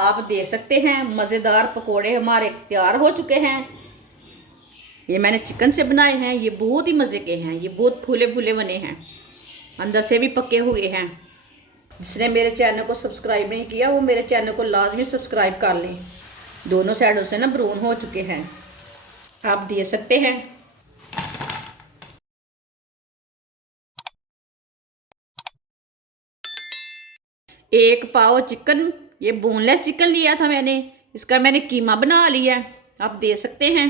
आप देख सकते हैं मज़ेदार पकोड़े हमारे तैयार हो चुके हैं। ये मैंने चिकन से बनाए हैं। ये बहुत ही मज़े के हैं। ये बहुत फूले फूले बने हैं, अंदर से भी पके हुए हैं। जिसने मेरे चैनल को सब्सक्राइब नहीं किया वो मेरे चैनल को लाजमी सब्सक्राइब कर लें। दोनों साइडों से ना ब्राउन हो चुके हैं, आप देख सकते हैं। एक पाव चिकन, ये बोनलेस चिकन लिया था मैंने, इसका मैंने कीमा बना लिया है, आप देख सकते हैं।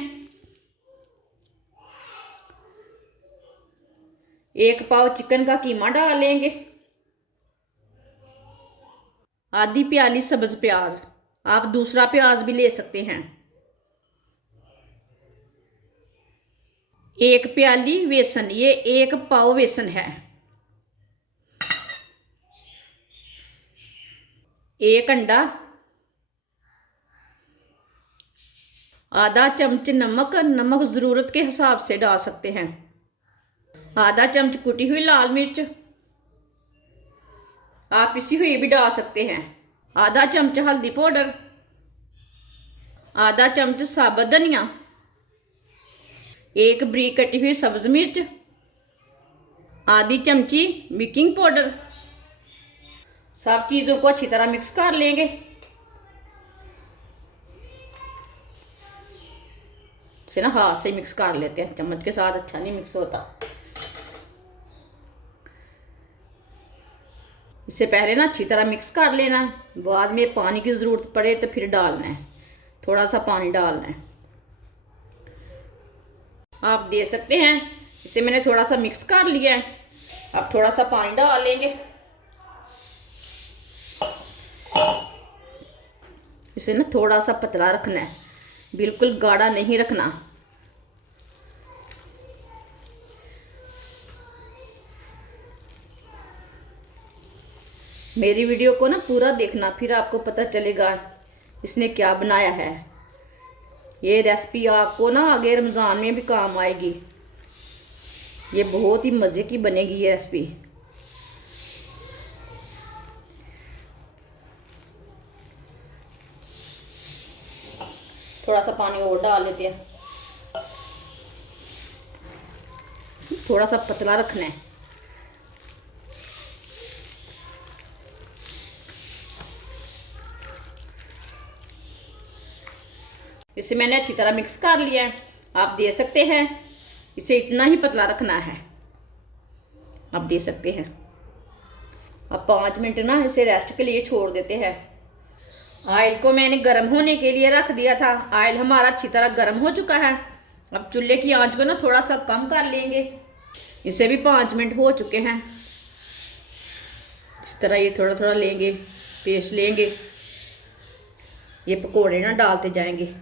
एक पाव चिकन का कीमा डालेंगे। आधी प्याली सब्ज प्याज, आप दूसरा प्याज भी ले सकते हैं। एक प्याली बेसन, ये एक पाव बेसन है। एक अंडा, आधा चम्मच नमक, नमक ज़रूरत के हिसाब से डाल सकते हैं। आधा चम्मच कुटी हुई लाल मिर्च, आप पिसी हुई भी डाल सकते हैं। आधा चम्मच हल्दी पाउडर, आधा चम्मच साबुत धनिया, एक बरीक कटी हुई सब्ज मिर्च, आधी चमची बेकिंग पाउडर। सब चीज़ों को अच्छी तरह मिक्स कर लेंगे। इसे ना हाथ से मिक्स कर लेते हैं, चम्मच के साथ अच्छा नहीं मिक्स होता। इससे पहले ना अच्छी तरह मिक्स कर लेना, बाद में पानी की ज़रूरत पड़े तो फिर डालना है, थोड़ा सा पानी डालना है। आप देख सकते हैं इसे मैंने थोड़ा सा मिक्स कर लिया है। अब थोड़ा सा पानी डाल लेंगे। इसे ना थोड़ा सा पतला रखना है, बिल्कुल गाढ़ा नहीं रखना। मेरी वीडियो को ना पूरा देखना, फिर आपको पता चलेगा इसने क्या बनाया है। ये रेसिपी आपको ना आगे रमज़ान में भी काम आएगी। ये बहुत ही मज़े की बनेगी ये रेसिपी। थोड़ा सा पानी और डाल लेते हैं, थोड़ा सा पतला रखना है। इसे मैंने अच्छी तरह मिक्स कर लिया है, आप देख सकते हैं। इसे इतना ही पतला रखना है, आप देख सकते हैं। अब 5 मिनट ना इसे रेस्ट के लिए छोड़ देते हैं। ऑयल को मैंने गर्म होने के लिए रख दिया था। ऑयल हमारा अच्छी तरह गर्म हो चुका है। अब चूल्हे की आंच को ना थोड़ा सा कम कर लेंगे। इसे भी 5 मिनट हो चुके हैं। इस तरह ये थोड़ा थोड़ा लेंगे, पेस्ट लेंगे। ये पकोड़े ना डालते जाएंगे,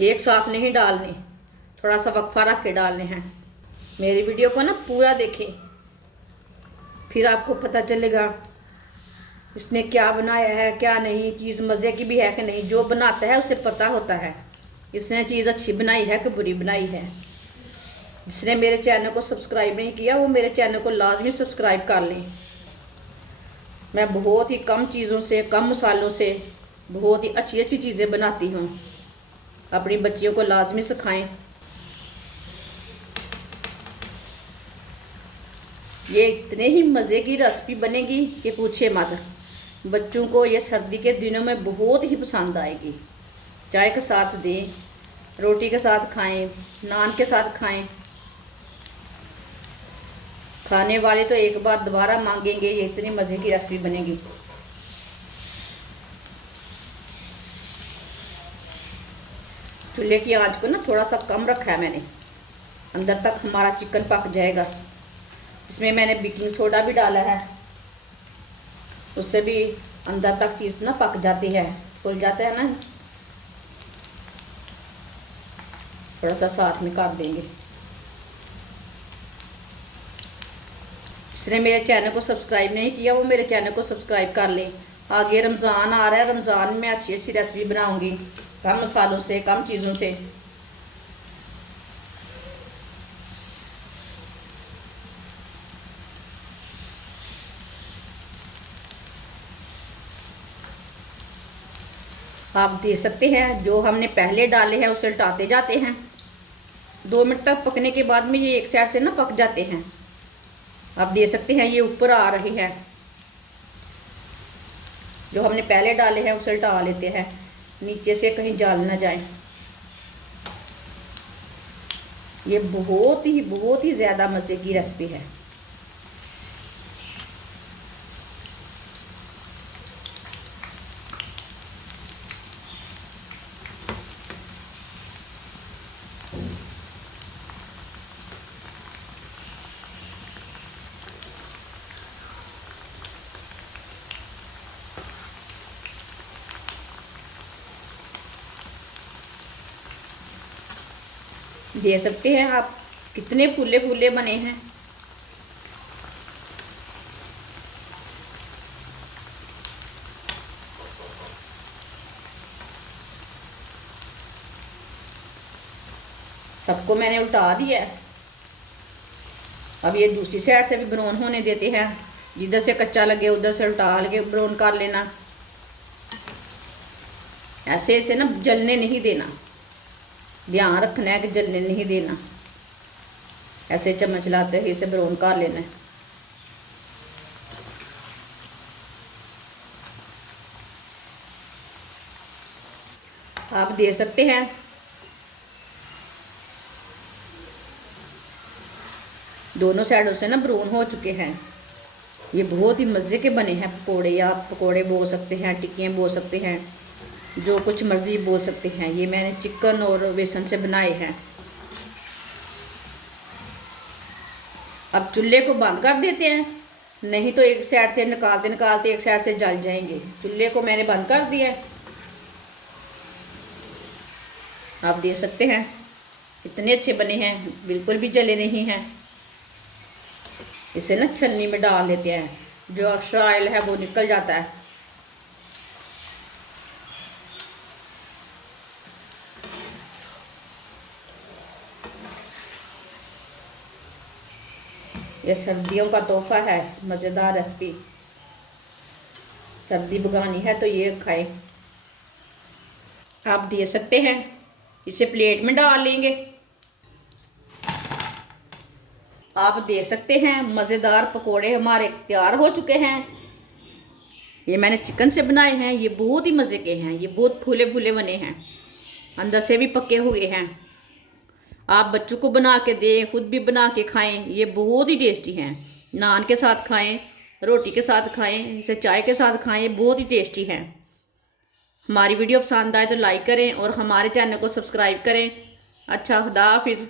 एक साथ नहीं डालने, थोड़ा सा वक्फा रख के डालने हैं। मेरी वीडियो को ना पूरा देखें, फिर आपको पता चलेगा इसने क्या बनाया है क्या नहीं। चीज़ मज़े की भी है कि नहीं, जो बनाता है उसे पता होता है इसने चीज़ अच्छी बनाई है कि बुरी बनाई है। जिसने मेरे चैनल को सब्सक्राइब नहीं किया वो मेरे चैनल को लाजमी सब्सक्राइब कर लें। मैं बहुत ही कम चीज़ों से, कम मसालों से बहुत ही अच्छी अच्छी चीज़ें बनाती हूँ। अपनी बच्चियों को लाजमी सिखाएं। ये इतने ही मज़े की रेसिपी बनेगी कि पूछे मत। बच्चों को ये सर्दी के दिनों में बहुत ही पसंद आएगी। चाय के साथ दें, रोटी के साथ खाएं, नान के साथ खाएं। खाने वाले तो एक बार दोबारा मांगेंगे। ये इतनी मज़े की रेसिपी बनेगी। चूल्हे की आंच को ना थोड़ा सा कम रखा है मैंने, अंदर तक हमारा चिकन पक जाएगा। इसमें मैंने बेकिंग सोडा भी डाला है, उससे भी अंदर तक चीज़ ना पक जाती है, फूल जाता है ना। थोड़ा सा साथ में कर देंगे। जिसने मेरे चैनल को सब्सक्राइब नहीं किया वो मेरे चैनल को सब्सक्राइब कर लें। आगे रमज़ान आ रहा है, रमज़ान में अच्छी अच्छी रेसिपी बनाऊंगी, कम मसालों से, कम चीज़ों से। आप देख सकते हैं जो हमने पहले डाले हैं उसे उल्टाते जाते हैं। 2 मिनट तक पकने के बाद में ये एक साइड से ना पक जाते हैं। आप देख सकते हैं ये ऊपर आ रही है। जो हमने पहले डाले हैं उसे उल्टा लेते हैं, नीचे से कहीं जल ना जाए। ये बहुत ही ज़्यादा मज़े की रेसिपी है। देख सकते हैं आप कितने फूले फूले बने हैं। सबको मैंने उल्टा दिया है। अब ये दूसरी साइड से भी ब्राउन होने देते हैं। जिधर से कच्चा लगे उधर से उल्टा के ब्राउन कर लेना। ऐसे ऐसे ना जलने नहीं देना, ध्यान रखना है कि जलने नहीं देना। ऐसे चम्मच लाते ही इसे ब्राउन कर लेना है। आप देख सकते हैं दोनों साइडों से ना ब्राउन हो चुके हैं। ये बहुत ही मज़े के बने हैं पकोड़े, या आप पकोड़े बोल सकते हैं, टिक्कियाँ बोल सकते हैं, जो कुछ मर्ज़ी बोल सकते हैं। ये मैंने चिकन और बेसन से बनाए हैं। अब चूल्हे को बंद कर देते हैं, नहीं तो एक साइड से निकालते निकालते एक साइड से जल जाएंगे। चूल्हे को मैंने बंद कर दिया है। आप देख सकते हैं इतने अच्छे बने हैं, बिल्कुल भी जले नहीं हैं। इसे ना छन्नी में डाल लेते हैं, जो एक्स्ट्रा ऑयल है वो निकल जाता है। ये सर्दियों का तोहफा है, मज़ेदार रेसिपी। सर्दी भगानी है तो ये खाएं। आप दे सकते हैं, इसे प्लेट में डाल लेंगे। आप देख सकते हैं मज़ेदार पकोड़े हमारे तैयार हो चुके हैं। ये मैंने चिकन से बनाए हैं। ये बहुत ही मज़े के हैं। ये बहुत फूले फूले बने हैं, अंदर से भी पके हुए हैं। आप बच्चों को बना के दें, खुद भी बना के खाएं। ये बहुत ही टेस्टी हैं। नान के साथ खाएं, रोटी के साथ खाएं, इसे चाय के साथ खाएं। ये बहुत ही टेस्टी हैं। हमारी वीडियो पसंद आए तो लाइक करें और हमारे चैनल को सब्सक्राइब करें। अच्छा, खुदा हाफिज़।